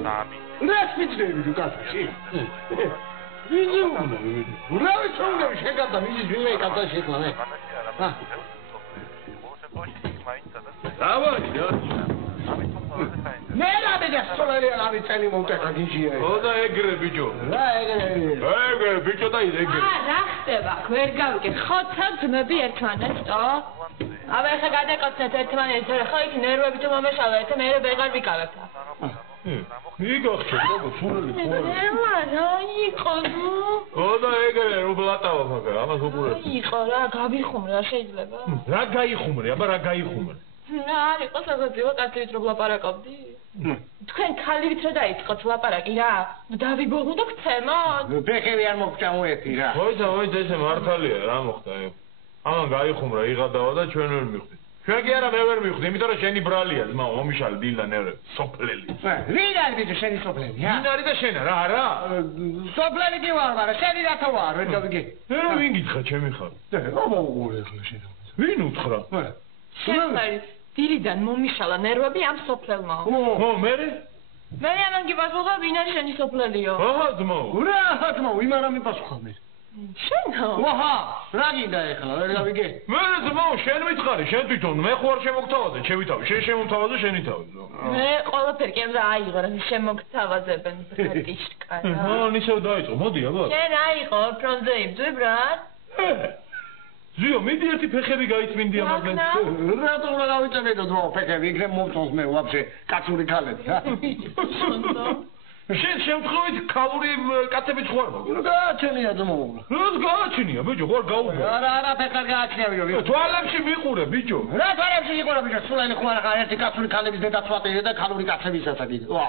რას მიწდები კაცი? ვინი უნდა? რა ვიცი, შეგარდა მიზის ვინმე კაცი შექმნა. დავაი რა. მე რა მეგასწორე რა ვიცი მომტეხა გიჟია. ოდა ეგრე ბიჭო. რა ეგრე ბიჭო და ეგრე. რა ხდება? ვერ გავიგე. ხოცა ძმები ერთმანეთსო? აბა ხა გადაკოცეთ ერთმანეთს, ხო იქ ნერვები თუ მომეშალა, მე ვეღარ ვიკავებ. იგო ხდება, სულელი ხოლმე. რა იყო ნუ? ოდა ეგრე რუბლატავა მაგა, ამას უყურებ. იყო რა, გავიხუმრე, რა შეიძლება? რა გაიხუმრე, აბა რა გაიხუმრე? რა არ იყო საზოგადოება კაცით რომ ლაპარაკობდი? თქვენ ქალივით რა დაიწყოთ ლაპარაკი რა? დავიბოღო და გცემოთ? ფეხები არ მოგჭამოეთი რა. ხოიცა ესე მართალია რა მოხდა? ამან გაიხუმრა, იღადავა და ჩვენ ვერ მივხვდით. ჩვენ კი არა მე ვერ მივხვდი, იმიტომ რომ შენი ბრალია, ძმა, მომიშალე დილა ნერვები, სოფლელი. ვინ არის ბიჭო შენი სოფლელი? ვინ არის და შენ რა არა? სოფლელი კი ვარ, მაგრამ შენი რატო ვარ, ვერ გავიგე. რა ვინ გითხრა ჩემი ხარ? რა მოუყურე ხლა შენ? ვინ უთხრა? შენ არის დილიდან მომიშალა ნერვები ამ სოფლელმა. ო, მერე? მე ამან გიპასუხა ვინ არის შენი სოფლელიო? აჰა, ძმა. რა, ძმა, იმ არ ამიპასუხა მე. შენო? ვაჰა, რა გინდა ეხლა, ვერ გავიგე. მე ძმა, შენ მითხარი, შენ თვითონ მე ხო არ შემოგთავაზე, ჩემი თავი, შენ შემოგთავაზე შენი თავი. მე ყველაფერი კი რა აიღო, რა შემოგთავაზებენ ფერტიშკა რა. ისევ დაიწყო, მოდი აბა. შენ აიღო, ფრონზე იბძვი ბრატ? ზიო, მიდი ერთი ფეხები გაიწმინდი ამაზე. რატომ რა გავიწმინდო ძმაო ფეხები, იქნებ მომწონს მე ვაფშე კაცური ქალები რა. შენ შემთხვევით ქალური კაცები ხوار მაგ. გააჩენია ძმაო. რა გააჩენია ბიჭო, ხوار გაუბო. არა, ფეხად გააჩენია ბიჭო. თვალებში მიყურე ბიჭო. რა თვალებში მიყურე ბიჭო, სულელი ხوار ხარ ერთი კაცური ქალების დედა ცვატე და ქალური კაცებისაც ადი. ვა.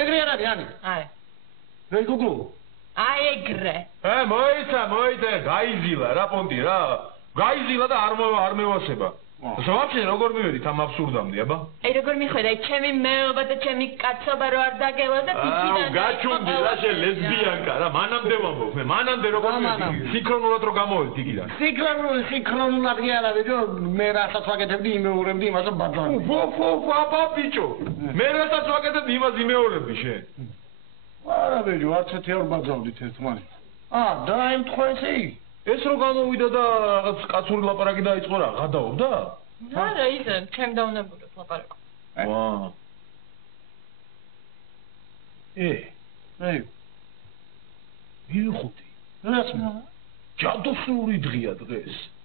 ეგრე არ არის ანი? აი. რა გუგუ? აი ეგრე. მოიცა, გაიზილა რა პონტი რა. გაიზილა და არ მევასება. ზოგადად როგორ მივედით ამ აბსურდამდე, აბა? აი როგორ მიხვედა, ჩემი მეობა და ჩემი კაცობა რო არ დაგევა და თვითონ გაჩუნდი რა შე ლესბიანკა რა, მანამდე ვამბობ, მე მანამდე როგორ მივედი, სინქრონულად რო გამოვედი იქიდან. სინქრონულად კი არა, ბიჭო, მე რასაც ვაკეთებდი, იმეორებდი იმას და ბაძავდი. აბა ბიჭო, მე რასაც ვაკეთებდი, იმას იმეორებდი შენ. არა ბიჭო, არც ერთი არ ბაძავდით ერთმანეთს. დაემთხვა ეს რო გამოვიდა და რაღაც კაცური ლაპარაკი დაიწყო რა, გადაობდა? არა, ისე, ჩემ დაუნებურად ლაპარაკო. ვა. მივიხუთი. რას მე? ჯადოსნური დღეა დღეს.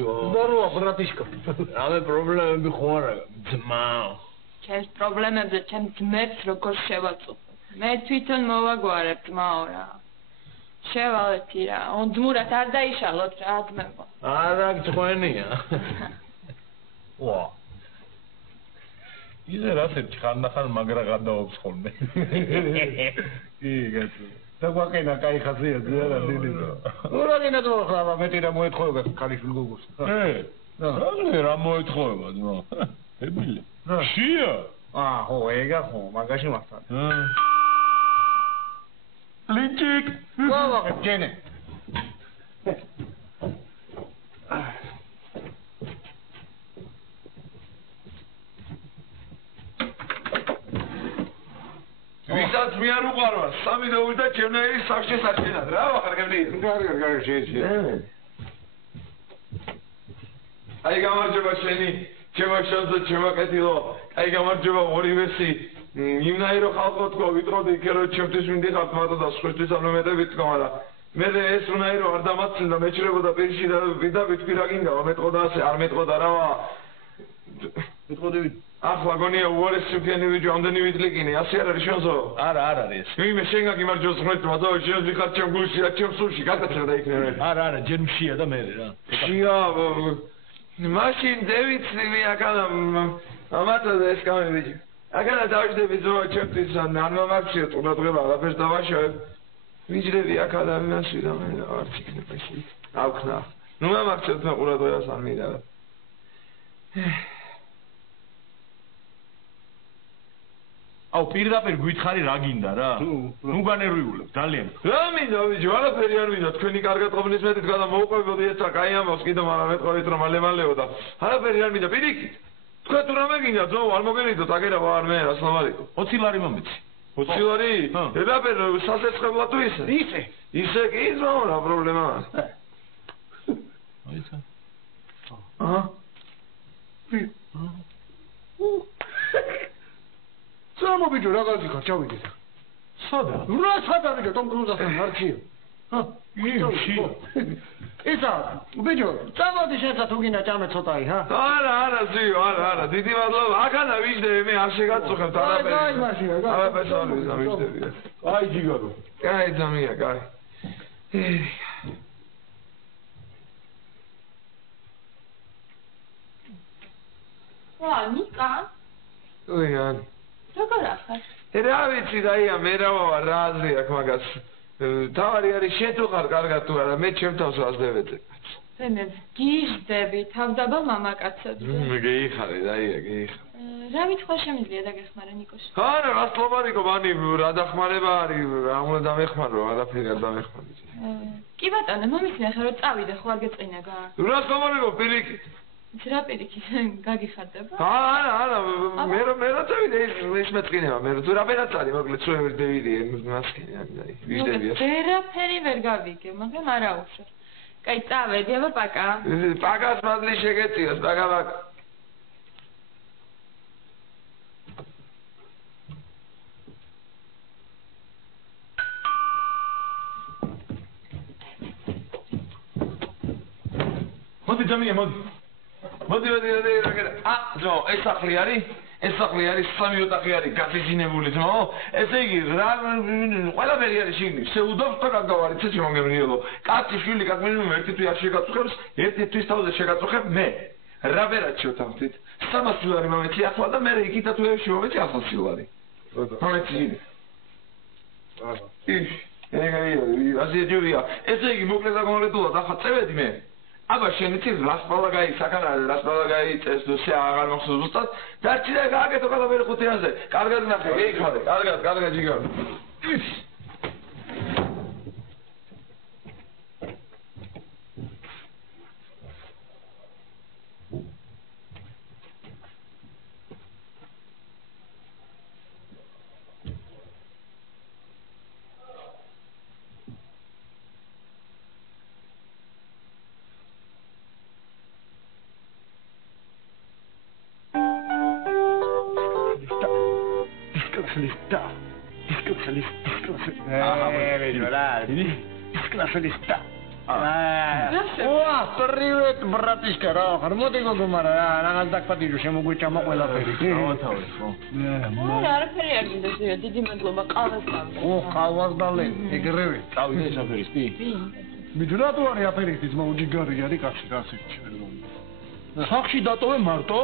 Здорово, братишка. Аме проблемები ხო არა, ძმა. ჩემს პრობლემებზე ჩემ ძმებს როგორ შევაწუხო. მე თვითონ მოვაგვარებ ძმაო რა. შევალეთი რა, ძმურად არ დაიშალოთ რა ძმებო. არა, თქვენია. ვა. იზე რასეთი ხანდახან მაგრა გადაობს ხოლმე. კი, გასულ. დაგვაყენა кай ხაზიათი არა დილით. რა გინდა თქო, მეტი რა მოეთხოვება ქალიშვილ გოგოს. რა მოეთხოვება ძმა? ებილი. შია? ხო, ეგა ხო, მაგაში მართალ. ლინჩიკ. ვაღე, ჯენე. ვისაც მე არ უყარვა, სამი დავიდა ჩემნაირი სახში საჭინად რა, ვახარგებდი. გარ შეიძლება. აი გამარჯობა შენი, ჩემო შანსო, ჩემო კეთილო. აი გამარჯობა ორივესი. იმნაირო ხალხო თქო, ვიტყოდი იქ რომ ჩემთვის მინდიხართ მარტო და სხვისთვის არ მომეტებით თქო, მაგრამ მე ეს უნაირო არ დამაცინდა, მეჭრებოდა პირში და ვიდავით პირაგინგავა, მეტყოდა ასე, არ მეტყოდა რავა. მეტყოდები ახლა გონია უარესი ფენი ვიჯო ამდენი ვიტლიკინი, ასე არ არის შენსო? არა, არ არის. მე შენ გაგიმარჯოს ხმეთ, მაგრამ შენ ვიხარ ჩემ გულში და ჩემ სულში, გაკეთდა იქნება. არა, ჯერ მშია და მე რა. მშია. მაშინ დევიც მე აკანა ამათა ეს კამე ვიჯო. აგანა დავждები ზოა ჩემთვის ან მამაქციო ყურადღება აღაფერს დავაშავებ. ვიჯდები აქ ადამიანს ვიდა მე არც იქნება ისე. ავქნა. ნუ მამაქციო თმა ყურადღებას არ მინდა. აუ პირდაპირ გითხარი რა გინდა რა? ნუ განერვიულებ ძალიან. რა მინდა ბიჭო, არაფერი არ მინდა. თქვენი კარგად ყოფნის მეტი თქვა და მოუყვებოდი ეს რა კაი ამბავს კიდევ მაგრამ მეტყობით რომ მალე-მალეო და არაფერი არ მინდა. პირიქით. თქვენ თუ რამე გინდა ძო არ მოგენიდოთ აგერა ვარ მე ასლამალიკო. 20 ლარი მომეცი. 20 ლარი? ედაბერ სასეცხებლად თუ ისე? ისე. ისე კი ძო რა პრობლემაა? აიცა. აჰა. სამო ბიჭო რაღაცი ხარ ჩავიდეთ. სადა? რა სადა ბიჭო ტომ კრუზასთან არქიო. ში. ისა ბიჭო წამოდი შეცა თუ გინდა ჭამე ცოტაი ჰა? არა ზიო არა დიდი მადლობა. აგანა ვიჯდები მე არ შეგაწუხებთ არაფერი. აი მაშინ რა. არაფერს არ ვიჯდები. აი ჯიგარო. კაი ძამია კაი. ვა ნიკა? ოიან. როგორ ახარ? რა ვიცი დაია მე რა ვარ რა აზრი აქვს მაგას. თავარი არის შენ თუ ხარ კარგად თუ არა მე ჩემ თავს ვაზდევეთე. მე გიჟდები თავდაბა მამაკაცებს. გეიხარე დაია გეიხარე. რა მithვა შემიძლია დაგეხმარა ნიკოს? არა რა სლობარიკო მანი რა დახმარება არის რა უნდა დამეხმარო არაფერი არ დამეხმარი. კი ბატონო მომისმე ახლა რომ წავიდე ხო არ გეწინაგა? რა სლობარიკო პირიქით. რა პირიქით გაგიხარდება? არა მე რა წავიდე ის მეწყინება მე თუ რა ვერაც არის მოკლედ სულ ვერ დევიდე მასკინი აი ვიჟდები ასე. ვერაფერი ვერ გავიგე მაგრამ არა უშო. კაი წავედი აბა პაკა. პაკას მადლი შეგეწიოს პაკა. მოდი ჯამია მოდი. მოდი რა ძო ეს სახლი არის? ეს სახლი არის 3 ოთახი არის გაფიძინებული ძმო. ესე იგი რა ყველაფერი არის შიგნით. შეუდობს თუ რა გავარიც ეს შემოგემრიელო. კაცი შვილი კაც მინიმუმ ერთი თვე არ შეგაწუხებს, ერთი თვის თავზე შეგაწუხებ მე. რა ვერაჩიო თამთით? 300 ლარი მომეცი ახლა და მე იქითა თუ შემომეცი 100 ლარი. მომეცი. აჰა. ასეჯურია. ესე იგი მოკლედ და კონკრეტულად ახლა წევედი მე. აბა შენ იცი რას პალაგაი საკანარი რას პალაგაი წეს თუ შე აღარ მახსოვს ზუსტად დარჩი და გააკეთო ყველაფერი 5-იანზე კარგად ნახე გეიხარე კარგად ჯიგარო Disclaselista. Привет, братишка, harmote გოგომარა რაღაც დაგფადიო შემოგვეჭამა ყველაფერი. დავათავე ხო? არა, არაფერი არ გინდა ზია, დიდი მადლობა, ყავას დამე. ყავას დალე, ეგრევე. წავიდე საფერის პი. მიჯნა თუ არის აფერისი ძმა უჯიგარი არის კაცი რასი. სახში დატოვე მარტო?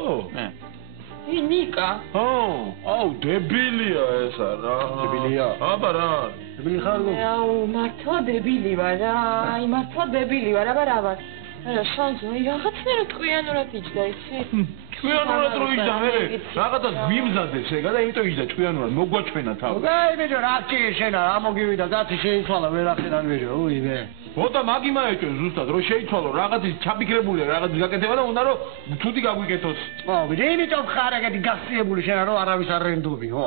ნიკა. აუ, დებილია ესა რა. დებილია? აბა რა. დებილი ხარ გო? აუ, მართლა დებილი ვარ რა. აი, მართლა დებილი ვარ, აბა რა ვარ. არა, სანძო, რაღაცნაირად ჭკვიანურად იჯდა იცი? ჭკვიანურად რო იჯდა მე? რაღაცა გვიმზადეს ეგა და იმიტომ იჯდა ჭკვიანურად, მოგვაჩვენა თავი. აი, ბიჭო, რა ჭირი შენა, რა მოგივიდა, კაცი შეიცვალა, ვერ ახერან ბიჭო, უიმე. ოდა მაგი მაეჭვენ ზუსტად რომ შეიცვალო რაღაცის ჩაფიქრებული რაღაცის გაკეთება და უნდა რომ თუდი გაგვიკეთოს. ბიჭო, იმიტომ ხარ ეგეთი გასწიებული შენა რომ არავის არ რენდობი, ხო?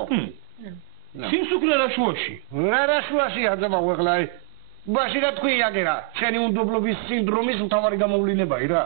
სიმსუქრე რა შუაში? რა შუაშია ძმა უეხლა აი. ბაში რა თქვი აგერა, შენი უნდობლობის სინდრომის მთავარი გამოვლინებაა რა.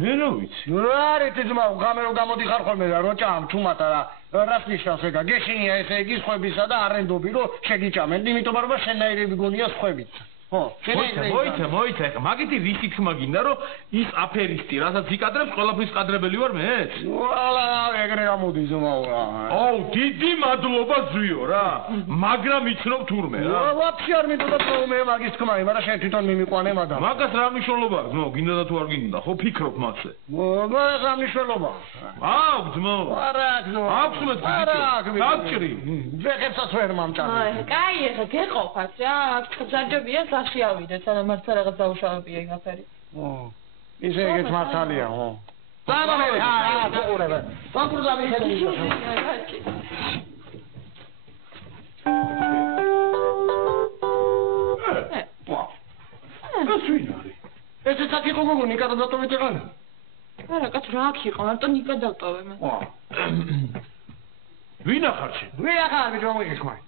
მე რა ვიცი. რა არის ძმა, გამერო გამოდიხარ ხოლმე რა, როჭამ თუმატა რა. რას ნიშნავს ეგა? გეშინია ესე იგი სხვებისა და არენდობი რომ შეგიჭამენ, იმიტომ რომ შენაირები გონია სხვებიც. მოიცა, მაგითი რისი თქმა გინდა, რომ ის აფერისტი, რასაც იკადრებს, ყველაფრის კადრებელი ვარ მეც? ვალა, ეგრე გამოდის ზომაურა. აუ, დიდი მადლობა ზვიო რა. მაგრამ იცნობ თურმე რა. ვაფშე არ მიწოდა რომ მე მაგის თქმა, მაგრამ შენ თვითონ მიმიყვანე მაგრამ. მაგას რა მნიშვნელობა აქვს, ძმაო, გინდა და თუ არ გინდა, ხო ფიქრობ მაგზე? მაგას რა მნიშვნელობა? აქვს, ძმაო. არა, ძმაო. აქვს მე თვითონ. დაჭრი. ვეხებსაც ვერ მომჭამე. კაი, ეხა გეყოფათ რა, საჯობია სახში ავიდეთ, სანამ მარცა რაღაც დაუშავებია იმ აფერი. ისე ეგეც მართალია, დაბალე, ხუყურება. ვაკურდა მიხედავ. ეს საკი ყუგუ ნიკა დატოვეთ ეყანა. არა, კაც რა აქ იყო, მარტო ნიკა დატოვე მე. ვინ ახარ შენ? ვინ ახარ ბიჭო მოგიხმარ?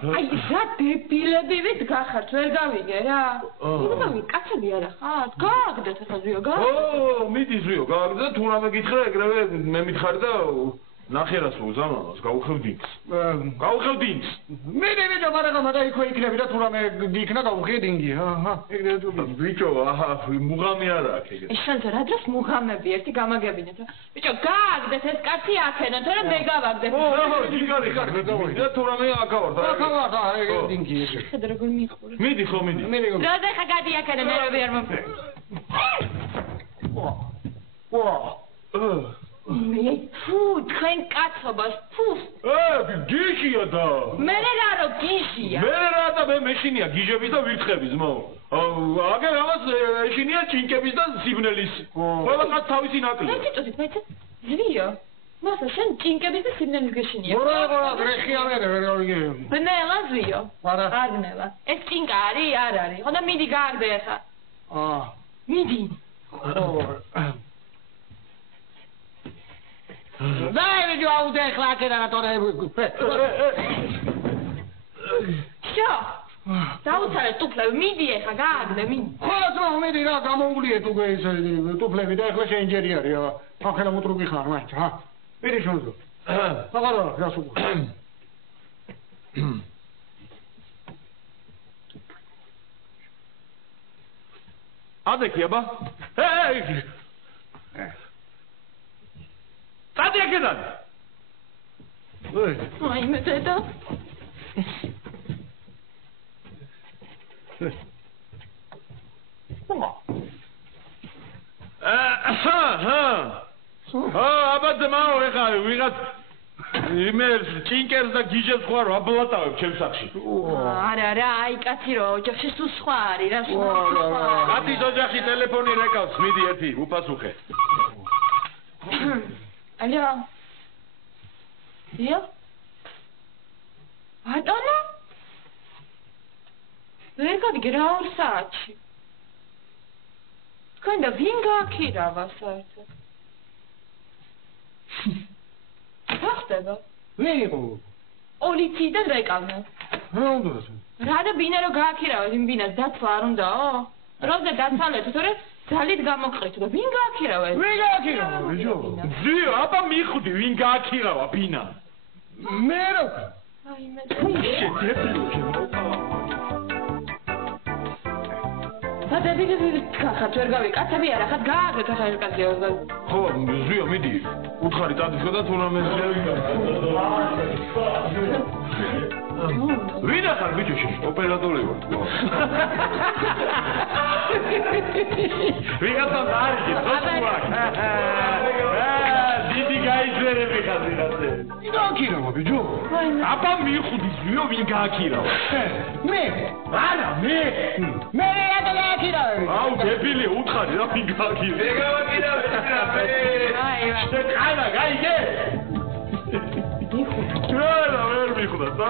აი, რა დებილები ვით გახართ, ვერ გავიგე რა. იმავე კაცები არა ხართ? გააგდეთ ახლა ზიო, ო, მიდი ზიო, გააგდე, თუ რამე გითხრა, ეგრევე მე მითხარი და ნახერას მოგზამანოს, გავუხევ დინგს. გავუხევ დინგს. მიდი ბიჭო, მაგრამ იქ იქნები და თუ რამე გიქნა გავუხე დინგი. აჰა, ეგრევე თუ ბიჭო, აჰა, მუღამი არა აქ ეგრე. ეს შენ რა დროს მუღამები ერთი გამაგებინეთ რა. ბიჭო, გააგდეთ ეს კაცი აქენა, თორემ მე გავაგდებ. ჯიგარი ხარ, და თუ რამე აკავარ და. აკავარ და ეგრე დინგი ეს. ხედა როგორ მიყურე. მიდი ხო მიდი. რა და ხა გადი აქენა ნერვები არ მომწე. მე ფუ, თქვენ კაცობას ფუს. გიშია და. მე რა რო გიშია. მე რა და მე მეშინია გიჟების და ვირთხების ძმაო. აგერ ამას ეშინია ჩინკების და სიბნელის. ყველას თავისი ნაკლი. მე წიწოდით მე ზვიო. მასა შენ ჩინკების და სიბნელის გეშინია. რა გრეხია მე ვერ გავიგე. ბნელა ზვიო. არა. აგნელა. ეს ჩინკა არის, არ არის. ხოდა მიდი გააგდე ახლა. მიდი. Dai, vedi ho un claccheratore. Sho. დაუცალე ტუფლები, მიდი ახლა გააგდე, მიდი. ხო, მიდი რა, გამოუვლიე თუ ეს ტუფლები და ახლა შეინჯერი არის, ახლა მოტრუგი ხარ, მაინც, ჰა. მიდი შევძო. აღარა, რას უკვე. ადექი აბა? Tati akena. Ai, me deda. აბა ძმაო, ეხა ვიღაც იმერს ჩინკერს და გიჟებს ხوار აბლატავებ ჩემს სახში. არა, აი კაცი რო ოჯახში სულ სხვა არის რა. კაცის ოჯახში ტელეფონი რეკავს, მიდი ერთი უპასუხე. Алло. Я? Бატონო? ვერ გავიგე რა ორ საათში. თქვენ და ვინ გააქირავა საერთოდ? რა ხდება? ვინ იყო? პოლიციიდან რეკავნა. რა უნდა? რა და ბინა რო გააქირავა იმ ბინას დაცვა არ უნდაო? როზე დაცვალეთ, თორე ძალით გამოგყრით და ვინ გააქირავა ეს? ვინ გააქირავა, ბიჭო? ზიო, აბა მიხვდი ვინ გააქირავა ბინა? მე რო. აი მე. დადებილები ხარ ვერ გავი, კაცები არა ხარ გააგეთ ახლა ეს კაცი ორ. ხო, ზიო, მიდი. უთხარი დადიხო და თუნდაც ვინ ახარ ბიჭო შენ? ოპერატორი ვარ. ვიღაცა არის, დიდი გაიზერები ხაზინაზე. ვინ გააქირავა ბიჭო? აბა მიხვდი ზიო ვინ გააქირავა? მე. არა, მე. მე რა გააქირავა? აუ, დებილი, უთხარი რა ვინ გააქირავა? მე გავაქირავე რა მე. აი, შენ ყანა, გაიგე? მიხვდი. რა, ვერ მიხვდა, და